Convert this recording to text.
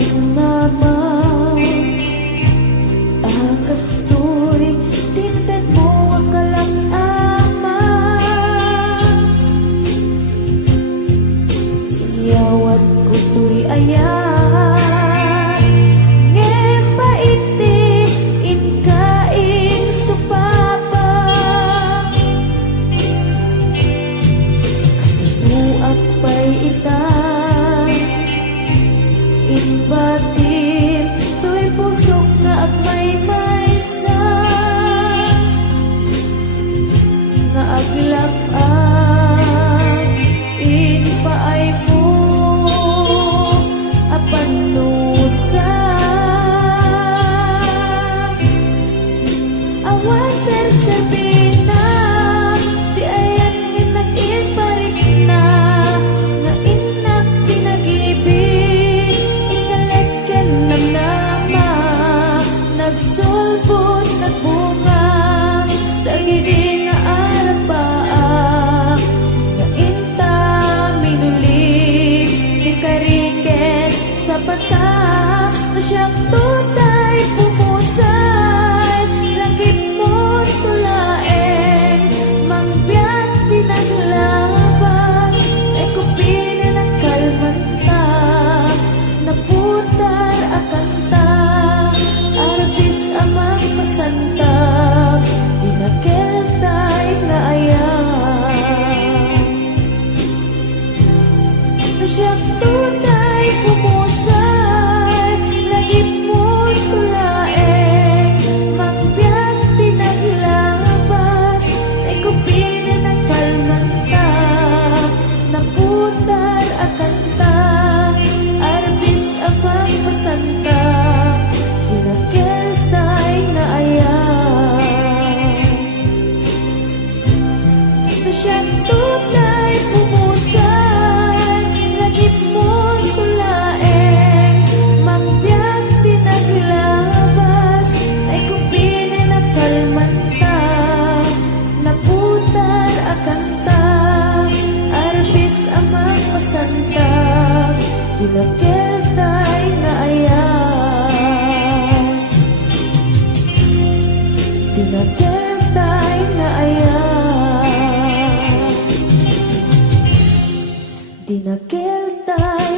naman akastoy tintad mo akalang ama yawat ko to'y ayan ngem paiti inkaing supapa kasinuak pa'y ita inbatin to'y pusok nga agmay-maysa nga aglak-ang inpaay mo apanusa awan sersabina di ayan nginakin parik na nga inak pinag-ibig ingaleken ng nama nagsulbot nagbunga dagidi nga arapaa nga inta minulig di kariken sa bata na siyang tutay pumusay langit mo tulaeng mangbiyak tinaglabas ay kupinin ang kalmanta naputar akanta artis amang masantag dinakeltay nga ayan na siyang tunay pumusay lagip mo tulaeng mangbiyak tinaglabas ay kupinin ang kalmanta naputar akanta artis amang masanta dinakeltay nga ayan na siyang tunay pumusay lagip mo tulaeng mangbiyak tinaglabas ay kupinin ang kalmanta naputar akanta arbis amang masanta dinakeltay nga ayan dinakeltay nga ayan dinakeltay